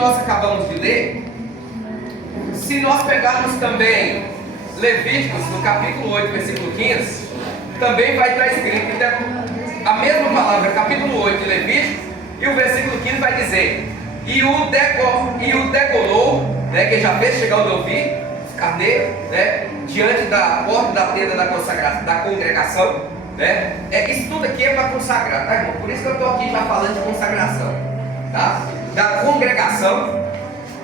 nós acabamos de ler, se nós pegarmos também Levíticos, no capítulo 8, versículo 15, também vai estar escrito a mesma palavra, capítulo 8 de Levíticos, e o versículo 15 vai dizer: e o degolou, né, que já fez chegar o novilho, os carneiros, né, diante da porta da tenda da congregação, né? Isso tudo aqui é para consagrar, tá, irmão? Por isso que eu estou aqui já falando de consagração, tá? Da congregação.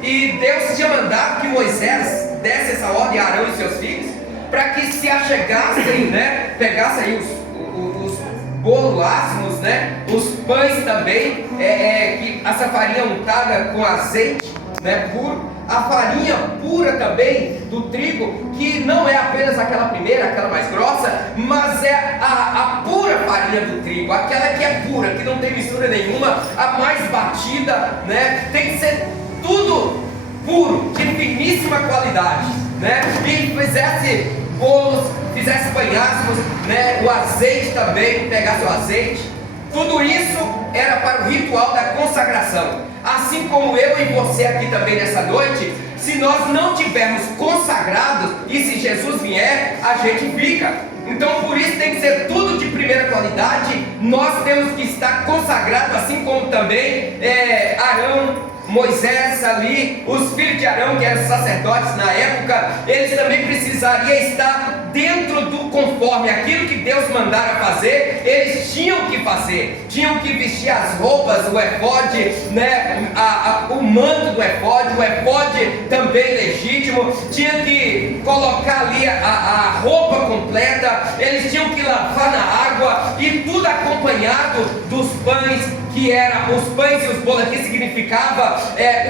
E Deus tinha mandado que Moisés desse essa ordem a Arão e seus filhos, para que se achegassem, né, pegassem aí os bolos ácimos, né, os pães também, que essa farinha untada com azeite, né, puro, a farinha pura também do trigo, que não é apenas aquela primeira, aquela mais grossa, mas é a pura farinha do trigo, aquela que é pura, que não tem mistura nenhuma, a mais batida, né, tem que ser tudo puro, de finíssima qualidade, né, e fizesse bolos, fizesse banhasmos, né, o azeite também, pegasse o azeite, tudo isso era para o ritual da consagração. Assim como eu e você aqui também nessa noite, se nós não tivermos consagrados, e se Jesus vier, a gente fica. Então por isso tem que ser tudo de primeira qualidade. Nós temos que estar consagrados, assim como também Arão, Moisés ali, os filhos de Arão, que eram sacerdotes na época, eles também precisariam estar dentro do conforme, aquilo que Deus mandara fazer, eles tinham que fazer, tinham que vestir as roupas, o efode, né, o manto do efode, o efode também legítimo, tinha que colocar ali a roupa completa, eles tinham que lavar na água, e tudo acompanhado dos pães, que eram os pães e os bolos, que significava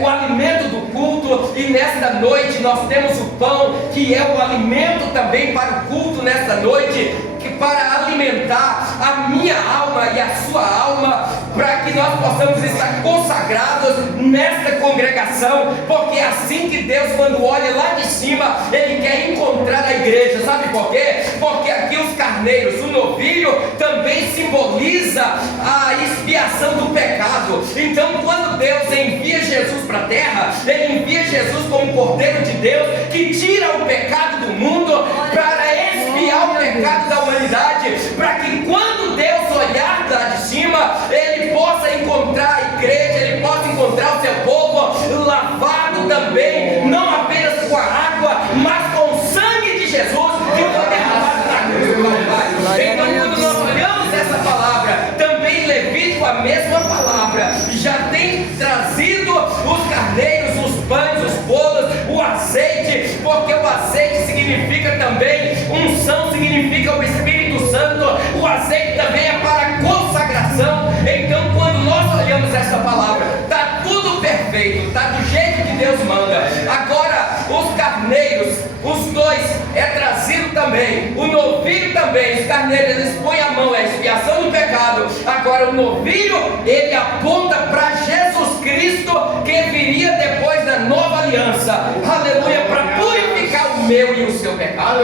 o alimento do culto. E nesta noite nós temos o pão, que é o alimento também para o culto nesta noite, que para alimentar a minha alma e a sua alma, para que nós possamos estar consagrados nesta congregação, porque é assim que Deus, quando olha lá de cima, Ele quer encontrar a igreja. Sabe por quê? Porque aqui os carneiros, o novilho também simboliza a expiação do pecado. Então quando Deus envia Jesus para a terra, Ele envia Jesus como Cordeiro de Deus, que tira o pecado do mundo, para expiar o pecado da humanidade, para que quando Deus olhar lá de cima, Ele possa encontrar a igreja, Ele possa encontrar o seu povo lavado também, não apenas com a água, mas com o sangue de Jesus, que foi derramado na cruz do Calvário. Então quando nós olhamos essa palavra, também em Levítico a mesma palavra, já tem trazido os carneiros, os pães, os bolos, o azeite, porque o azeite significa também unção, significa o Espírito Santo, o azeite também é para consagração. Então quando nós olhamos essa palavra, está tudo perfeito, está do jeito que Deus manda. Agora os carneiros, os dois, é trazido também, o novilho também, os carneiros, eles põem a mão, é a expiação do pecado. Agora o novilho, ele aponta para Jesus Cristo, que viria depois da nova aliança, aleluia, para purificar o meu e o seu pecado.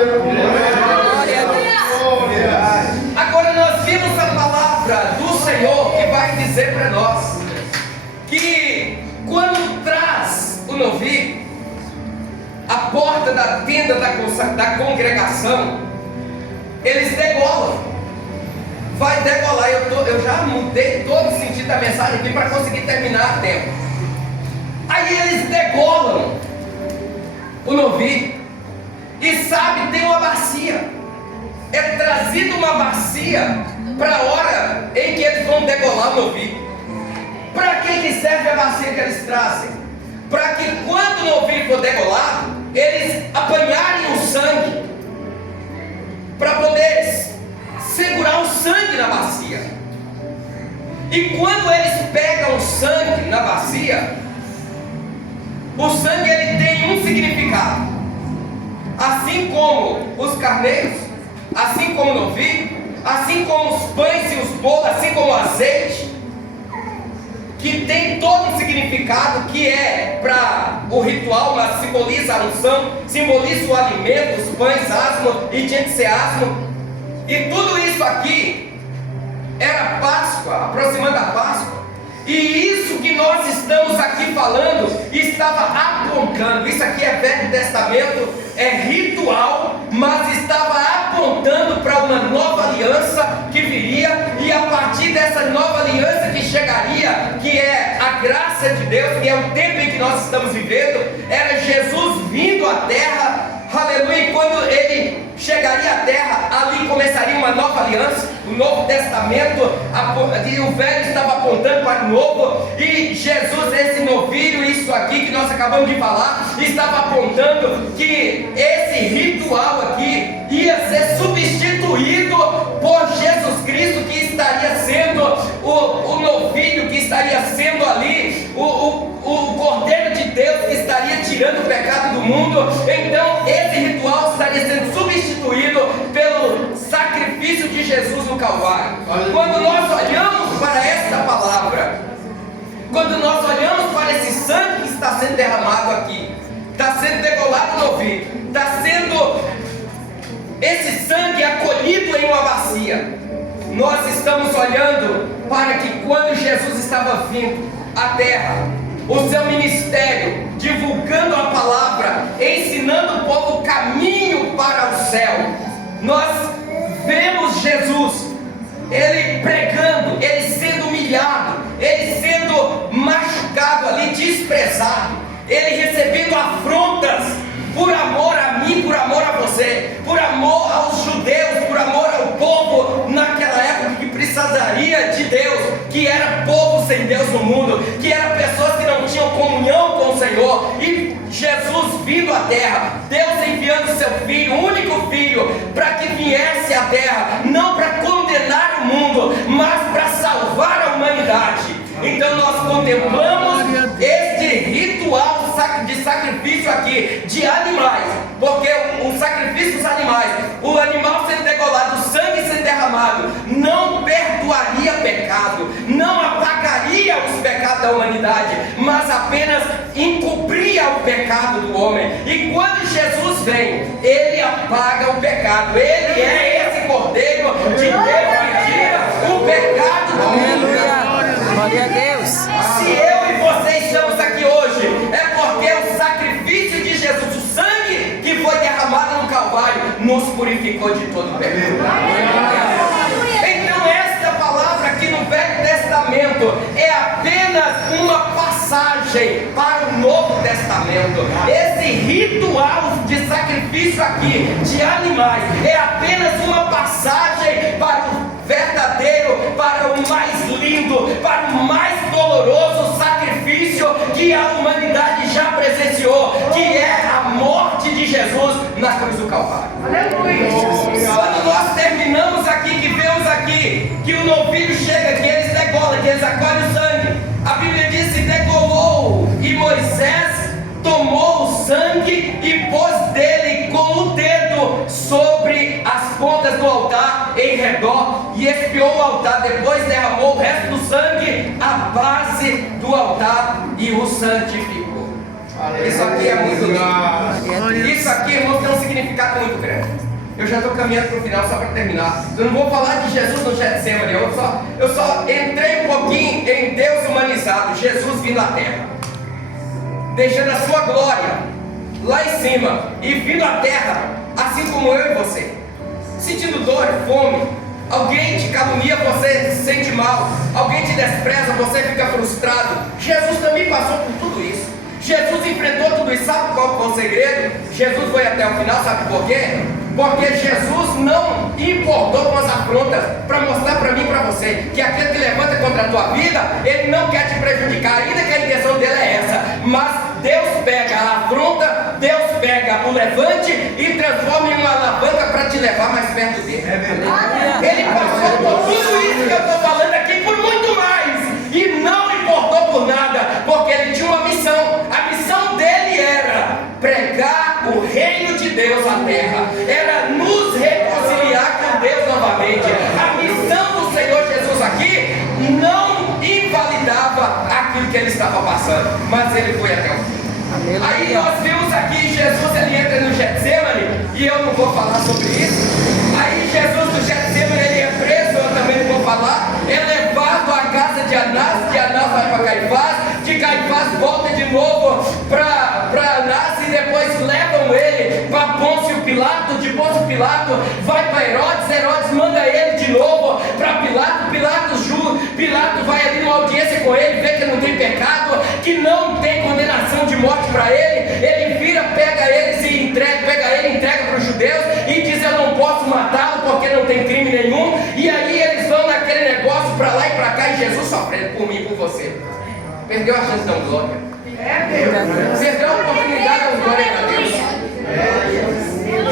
Agora nós vimos a palavra do Senhor, que vai dizer para nós, que quando traz o novilho, a porta da tenda da congregação, eles degolam, vai degolar. Eu já mudei todo o sentido da mensagem aqui para conseguir terminar a tempo. Aí eles degolam o novilho, e sabe, tem uma bacia, é trazido uma bacia para a hora em que eles vão degolar o novilho. Para que serve a bacia que eles trazem? Para que quando o novilho for degolado, eles apanharem o sangue, para poder segurar o sangue na bacia. E quando eles pegam o sangue na bacia, o sangue ele tem um significado. Assim como os carneiros, assim como o novilho, assim como os pães e os bolos, assim como o azeite, que tem todo um significado, que é para o ritual, mas simboliza a unção, simboliza o alimento, os pães asmos, e tinha que ser asmo. E tudo isso aqui era Páscoa, aproximando a Páscoa. E isso que nós estamos aqui falando estava apontando, isso aqui é Velho Testamento, é ritual, mas estava apontando para uma nova aliança que viria, e a partir dessa nova aliança que chegaria, que é a graça de Deus, que é o tempo em que nós estamos vivendo, era Jesus vindo à terra, aleluia, e quando ele chegaria à terra, ali começaria uma nova aliança, o Novo Testamento, e o velho estava apontando para o novo, e Jesus, esse novilho, isso aqui que nós acabamos de falar, estava apontando que esse ritual aqui ia ser substituído por Jesus Cristo, que estaria sendo o novilho, que estaria sendo ali o Cordeiro de Deus, que estaria tirando o pecado do mundo. Então esse ritual estaria sendo substituído pelo sacrifício de Jesus no Calvário. Quando nós olhamos para esta palavra, quando nós olhamos para esse sangue que está sendo derramado aqui, está sendo degolado no novilho, está sendo esse sangue acolhido em uma bacia, nós estamos olhando para que quando Jesus estava vindo à terra, o seu ministério, divulgando a palavra, ensinando o povo o caminho para o céu, nós vemos Jesus, ele pregando, ele sendo humilhado, ele sendo machucado ali, desprezado, ele recebendo afrontas, por amor a mim, por amor a você, por amor aos judeus, por amor ao povo naquela época que precisaria de Deus, que era povo sem Deus no mundo, que eram pessoas que não tinham comunhão com o Senhor, e Jesus vindo à terra, Deus enviando seu filho, o único filho, para que viesse à terra, não para condenar o mundo, mas para salvar a humanidade. Então nós contemplamos este ritual de sacrifício aqui, de animais, porque o sacrifício dos animais, o animal sendo degolado, o sangue sendo derramado, não perdoaria pecado, não apagaria os pecados da humanidade, mas apenas encobria o pecado do homem. E quando Jesus vem, ele apaga o pecado, ele é esse Cordeiro de Deus que tira o pecado do mundo. Glória a Deus. Se eu e você estamos aqui hoje, é porque o sacrifício de Jesus, o sangue que foi derramado no Calvário, nos purificou de todo o pecado. Então esta palavra aqui no Velho Testamento é apenas uma passagem para o Novo Testamento. Esse ritual de sacrifício aqui de animais é apenas uma passagem para o verdadeiro, para o mais lindo, para o mais doloroso sacrifício que a humanidade já presenciou, que é a morte de Jesus na cruz do Calvário. Aleluia! Quando nós terminamos aqui, que vemos aqui que o novilho chega, que eles degolam, que eles acolhem o sangue, a Bíblia diz que degolou, e Moisés tomou o sangue e pôs dele com o dedo sobre as pontas do altar em redor, e espiou o altar, depois derramou o resto do sangue à base do altar e o santificou. Isso aqui é muito lindo. Isso aqui, irmão, tem um significado muito grande. Eu já estou caminhando para o final, só para terminar. Eu não vou falar de Jesus no Getsemane, eu só entrei um pouquinho em Deus humanizado, Jesus vindo à terra, deixando a sua glória lá em cima e vindo à terra, assim como eu e você, sentindo dor, fome, alguém te calunia, você se sente mal, alguém te despreza, você fica frustrado. Jesus também passou por tudo isso. Jesus enfrentou tudo isso. Sabe qual foi o segredo? Jesus foi até o final, sabe por quê? Porque Jesus não importou com as afrontas, para mostrar para mim e para você que aquele que levanta contra a tua vida, ele não quer te prejudicar, ainda que a intenção dele é essa, mas Deus pega a afronta, Deus pega o levante e transforma em uma alavanca para te levar mais perto dele. Ele passou por tudo isso que eu estou falando aqui, por muito mais, e não importou por nada, porque ele tinha uma missão. A missão dele era pregar o reino de Deus à terra, era nos reconciliar com Deus novamente. A missão do Senhor Jesus aqui não invalidava aquilo que ele estava passando, mas ele foi até o fim. Aí nós vimos aqui Jesus, ele entra no Getsemane, e eu não vou falar sobre isso. Aí Jesus do Getsemane, ele é preso, eu também não vou falar, é levado à casa de Anás vai para Caifás, novo para Anás e depois levam ele para Pôncio Pilato. De Pôncio Pilato vai para Herodes, Herodes manda ele de novo para Pilato. Pilato vai ali numa audiência com ele, vê que não tem pecado, que não tem condenação de morte para ele. Ele vira, pega ele, entrega para os judeus e diz: eu não posso matá-lo porque não tem crime nenhum. E aí eles vão naquele negócio para lá e para cá, e Jesus sofrendo por mim e por você. Perdeu a chance de dar um glória. Perdeu a oportunidade de dar um glória para Deus.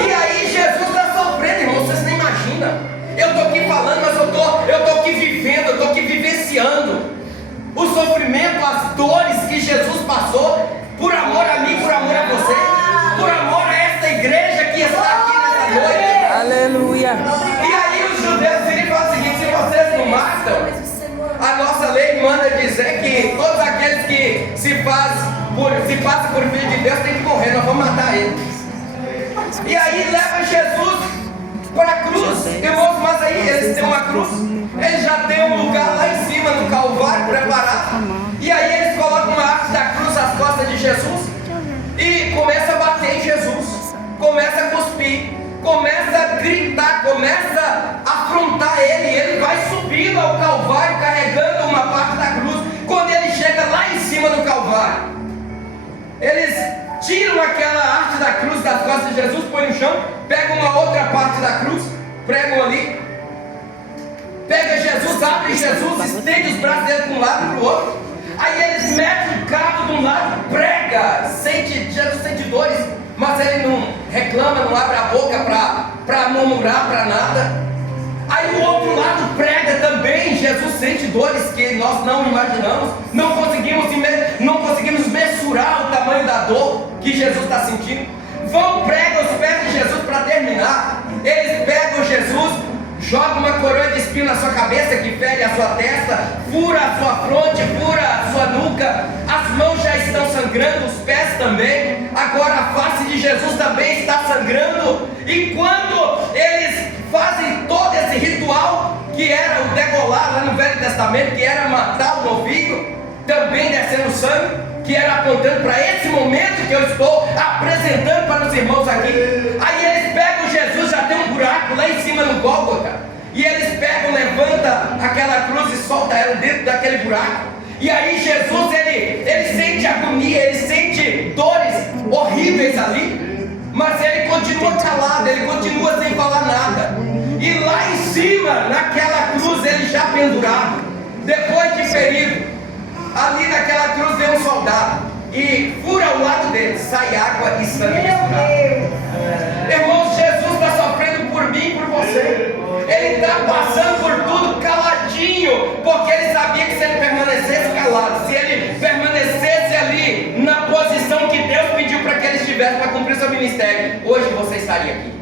E aí Jesus está sofrendo, irmão, vocês nem imaginam. Eu estou aqui falando, mas eu estou aqui vivendo, eu estou aqui vivenciando o sofrimento, as dores que Jesus passou por amor a mim, por amor a você, por amor a esta igreja que está aqui nessa noite. Aleluia. E aí os judeus viram e falam o seguinte: se vocês não matam, a nossa lei manda dizer que todos aqueles que se passam por filho de Deus têm que morrer, nós vamos matar ele. E aí leva Jesus para a cruz, irmãos, mas aí eles têm uma cruz, eles já têm um lugar lá em cima no Calvário preparado, e aí eles colocam uma arte da cruz às costas de Jesus e começa a bater em Jesus, começa a cuspir, começa a gritar, começa a afrontar ele vai subindo ao Calvário carregando uma parte da cruz. Quando ele chega lá em cima do Calvário, eles tiram aquela arte da cruz das costas de Jesus, põem no chão, pegam uma outra parte da cruz, pregam ali, pega Jesus, abre Jesus, estende os braços dele para um lado e para o outro, aí eles metem o cabo de um lado, prega, Jesus sente dores, mas ele não reclama, não abre a boca para murmurar, para nada. Aí o outro lado prega também, Jesus sente dores que nós não imaginamos, não conseguimos mensurar o tamanho da dor que Jesus está sentindo. Vão pregar os pés de Jesus para terminar. Eles pegam Jesus, jogam uma coroa de espinho na sua cabeça que fere a sua testa, fura a sua fronte, fura a sua nuca, as mãos já estão sangrando, os pés também, agora a face de Jesus também está sangrando. E quando eles fazem todo esse ritual, que era o degolar lá no Velho Testamento, que era matar o novilho, também descendo sangue, que era apontando para esse momento que eu estou apresentando para os irmãos aqui. Aí eles pegam Jesus, já tem um buraco lá em cima no Gólgota, e eles pegam, levanta aquela cruz e solta ela dentro daquele buraco. E aí Jesus, ele sente agonia, ele sente dores horríveis ali, mas ele continua calado, ele continua sem falar nada. E lá em cima, naquela cruz, ele já pendurado, depois de ferido, ali naquela cruz vem um soldado e fura o lado dele, sai água e sangue misturado. Irmãos, Jesus está sofrendo por mim e por você. Ele está passando por tudo caladinho, porque ele sabia que se ele permanecesse calado, se ele permanecesse ali na posição que Deus pediu para que ele estivesse para cumprir seu ministério, hoje você estaria aqui.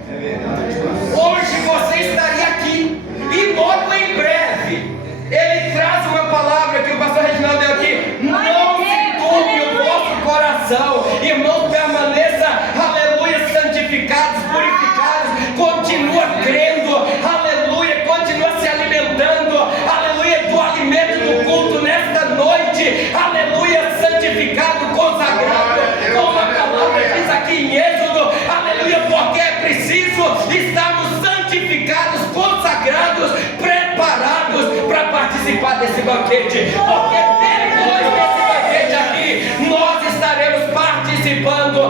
Hoje você estaria aqui. E logo em breve ele traz uma palavra que o pastor Reginaldo deu aqui: não se turbe o vosso coração. Irmão, permaneça, aleluia, santificados, purificados, continua crendo, aleluia, continua se alimentando, aleluia, do alimento do culto nesta noite, aleluia, santificado, consagrado, como a palavra diz aqui em Êxodo, aleluia, porque é preciso estarmos santificados, consagrados, preparados para participar desse banquete, porque depois desse banquete aqui, nós estaremos participando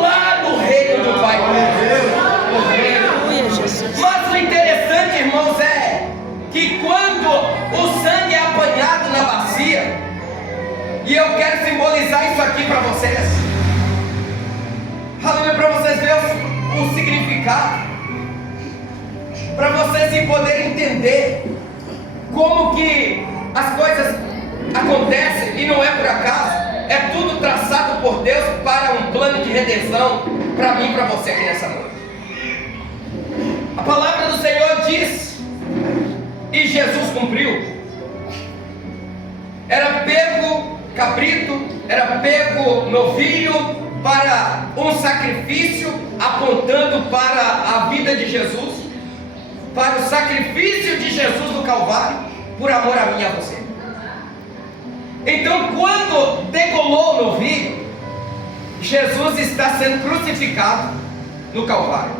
lá no reino do Pai. Mas o interessante, irmãos, é que quando o sangue é apanhado na bacia, e eu quero simbolizar isso aqui para vocês, aleluia, para vocês verem o significado, para vocês poderem entender como que as coisas acontecem, e não é por acaso, é tudo traçado por Deus para um plano de redenção para mim e para você aqui nessa noite. A palavra do Senhor diz, e Jesus cumpriu, era pego cabrito, era pego novilho para um sacrifício, apontando para a vida de Jesus, para o sacrifício de Jesus no Calvário, por amor a mim e a você. Então, quando degolou o novilho, está sendo crucificado no Calvário.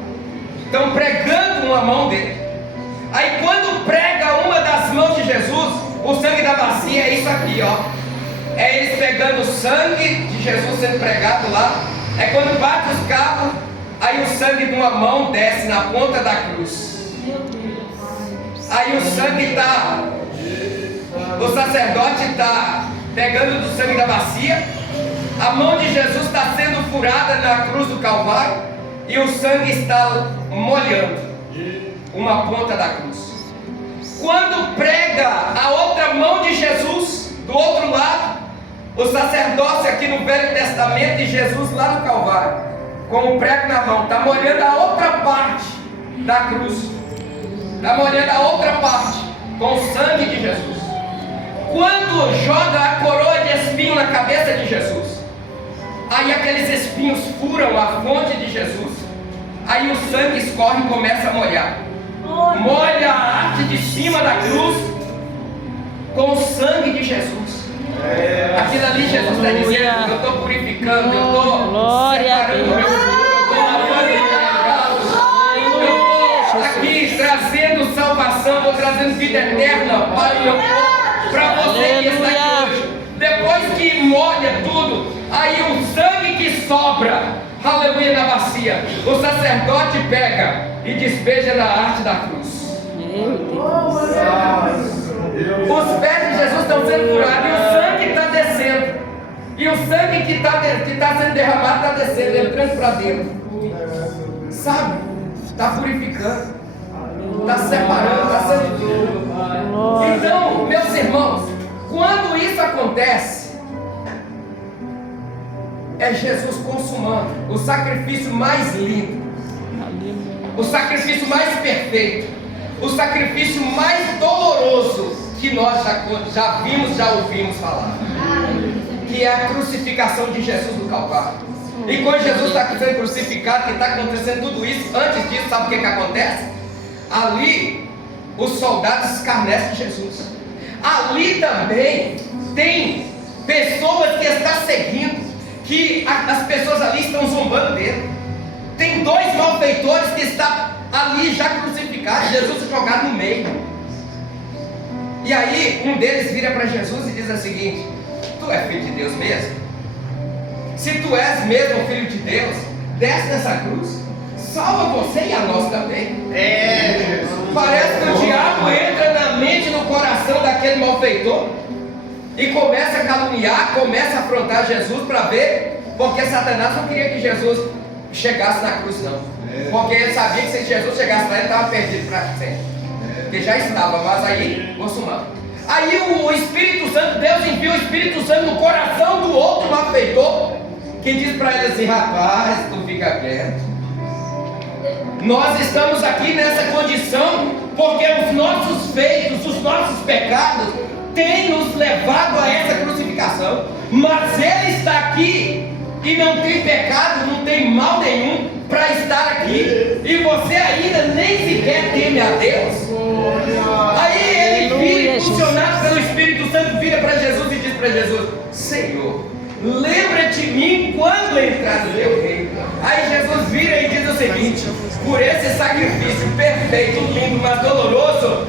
Estão pregando uma mão dele. Aí quando prega uma das mãos de Jesus, o sangue da bacia é isso aqui, ó. É eles pegando o sangue de Jesus sendo pregado lá. É quando bate os carros, aí o sangue de uma mão desce na ponta da cruz. Aí o sangue está, o sacerdote está pegando do sangue da bacia. A mão de Jesus está sendo furada na cruz do Calvário e o sangue está molhando uma ponta da cruz. Quando prega a outra mão de Jesus do outro lado, o sacerdócio aqui no Velho Testamento e Jesus lá no Calvário, com o prego na mão, está molhando a outra parte da cruz, está molhando a outra parte com o sangue de Jesus. Quando joga a coroa de espinho na cabeça de Jesus, aí aqueles espinhos furam a fonte de Jesus, aí o sangue escorre e começa a molhar. Molha a arte de cima da cruz com o sangue de Jesus. Aquilo ali Jesus está dizendo: eu estou purificando, eu estou separando o meu povo, eu estou aqui trazendo salvação, estou trazendo vida eterna para o meu povo, para você que está aqui hoje. Depois que molha tudo, aí o sangue que sobra, aleluia, na bacia, o sacerdote pega e despeja na arte da cruz. Os pés de Jesus estão sendo curados e o sangue está descendo. E o sangue que está sendo derramado está descendo, entrando para dentro. Sabe? Está purificando. Está separando, está santificando. Então, meus irmãos, quando isso acontece, é Jesus consumando o sacrifício mais lindo, o sacrifício mais perfeito, o sacrifício mais doloroso que nós já vimos, já ouvimos falar, que é a crucificação de Jesus no Calvário. E quando Jesus está sendo crucificado, que está acontecendo tudo isso, antes disso, sabe o que acontece? Ali, os soldados escarnecem de Jesus. Ali também tem pessoas que estão seguindo, que as pessoas ali estão zombando dele. Tem dois malfeitores que estão ali já crucificados, Jesus é jogado no meio. E aí um deles vira para Jesus e diz o seguinte: tu é filho de Deus mesmo? Se tu és mesmo filho de Deus, desce nessa cruz, salva você e a nós também. Parece que o diabo entra na mente e no coração daquele malfeitor e começa a caluniar, começa a afrontar Jesus para ver, porque Satanás não queria que Jesus chegasse na cruz, não. Porque ele sabia que se Jesus chegasse lá, ele estava perdido para sempre. Porque já estava, mas aí, consumado. Aí o Espírito Santo, Deus envia o Espírito Santo no coração do outro malfeitor, que diz para ele assim: rapaz, tu fica quieto. Nós estamos aqui nessa condição porque os nossos feitos, os nossos pecados têm nos levado a essa crucificação. Mas ele está aqui e não tem pecado, não tem mal nenhum para estar aqui, e você ainda nem sequer teme a Deus. Aí ele vira, impulsionado pelo Espírito Santo, vira para Jesus e diz para Jesus: Senhor, lembra de mim quando entrar no teu reino. Aí Jesus vira e diz o seguinte: por esse sacrifício perfeito, lindo, mas doloroso,